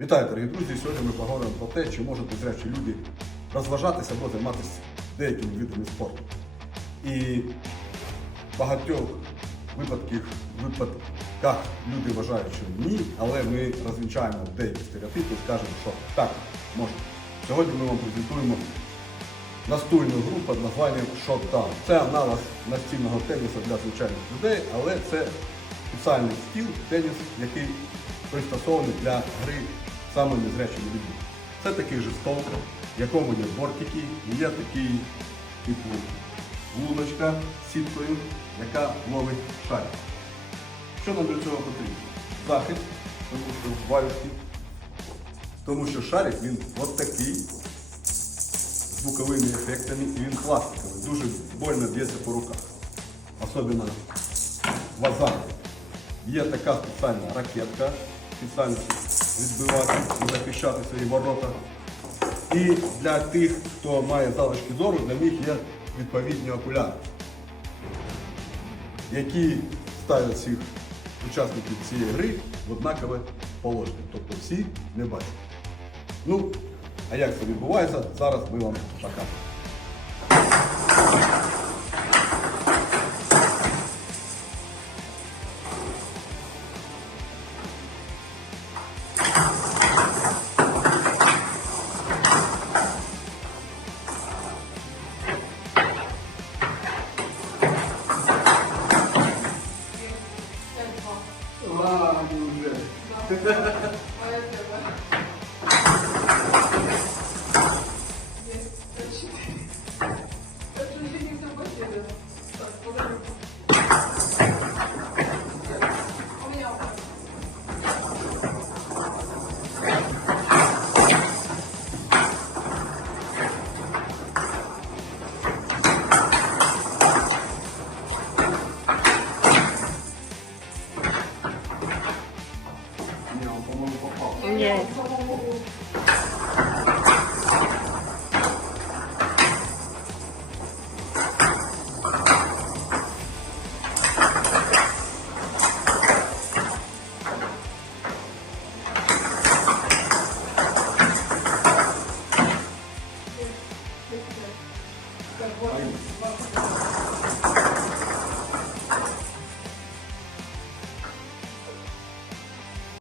Вітаю, дорогі друзі! Сьогодні ми поговоримо про те, чи можуть незрячі люди розважатися або займатися деякими видами спорту. І в багатьох випадках, випадках люди вважають, що ні, але ми розвінчаємо деякі стереотипи і скажемо, що так, можна. Сьогодні ми вам презентуємо настольну гру під названням Shotdown. Це аналог настільного тенісу для звичайних людей, але це спеціальний стіл теніс, який пристосований для гри саме незрячими людьми. Це такий же стол, в якому є бортики, є такий типу вулочка з сіткою, яка ловить шарик. Що нам для цього потрібно? Захист, тому що валюшки, тому що шарик він от такий звуковими ефектами і він пластиковий. Дуже больно б'ється по руках. Особливо в. Є така спеціальна ракетка, спеціально відбивати і захищати свої ворота. І для тих, хто має залишки зору, для них є відповідні окуляри, які ставлять всіх учасників цієї гри в однакове положення. Тобто всі не бачать. Ну, а як це відбувається, зараз ми вам покажемо. わあ、上手。Yeah.